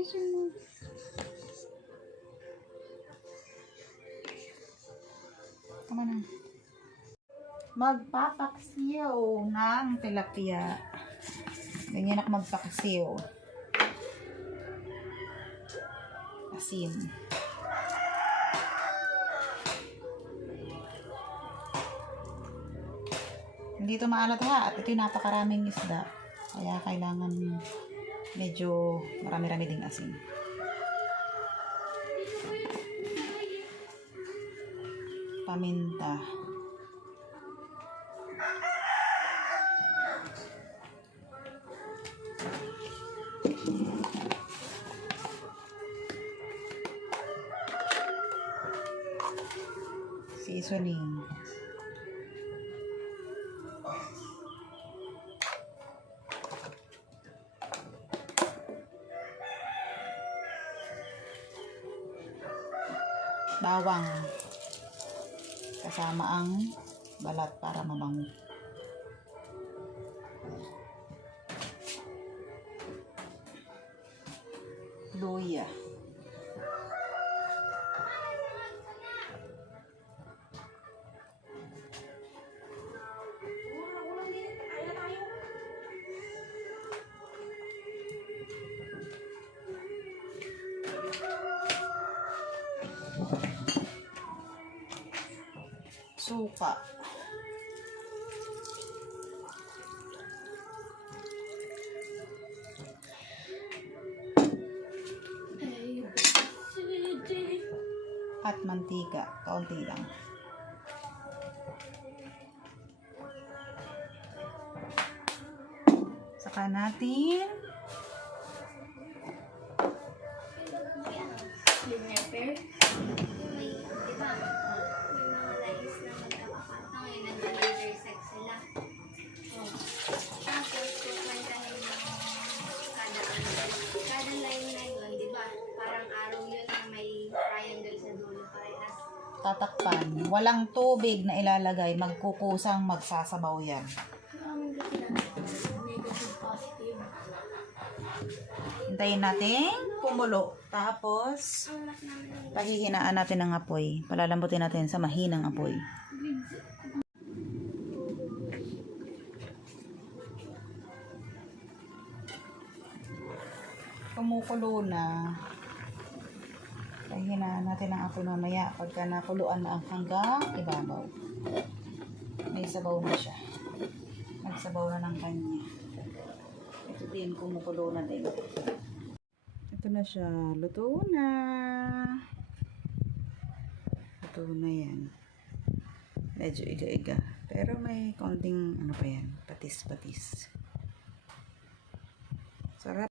Ayusin mo. Tama na. Magpapaksiw ng tilapia. Ganyan ako magpaksiw. Asin. Hindi ito maalat ha. At ito yung napakaraming isda. Kaya kailangan medyo marami-rami ding asin. Paminta. Seasoning. Bawang. Kasama ang balat para mabango. Luya. Suka. At mantika, kaunti lang. Saka natin tatakpan. Walang tubig na ilalagay. Magkukusang magsasabaw yan. Hintayin natin kumulo. Tapos, pahihinaan natin ang apoy. Palalambutin natin sa mahinang apoy. Kumukulo na. Pahinaan natin ang apoy mamaya pagka nakuluan na ang hanggang ibabaw. May sabaw na siya. Nagsabaw na ng kanya. Ito din, kumukulo na din. Ito na siya. Luto na. Luto na yan. Medyo iga-iga. Pero may konting ano pa yan. Patis-patis. Sarap.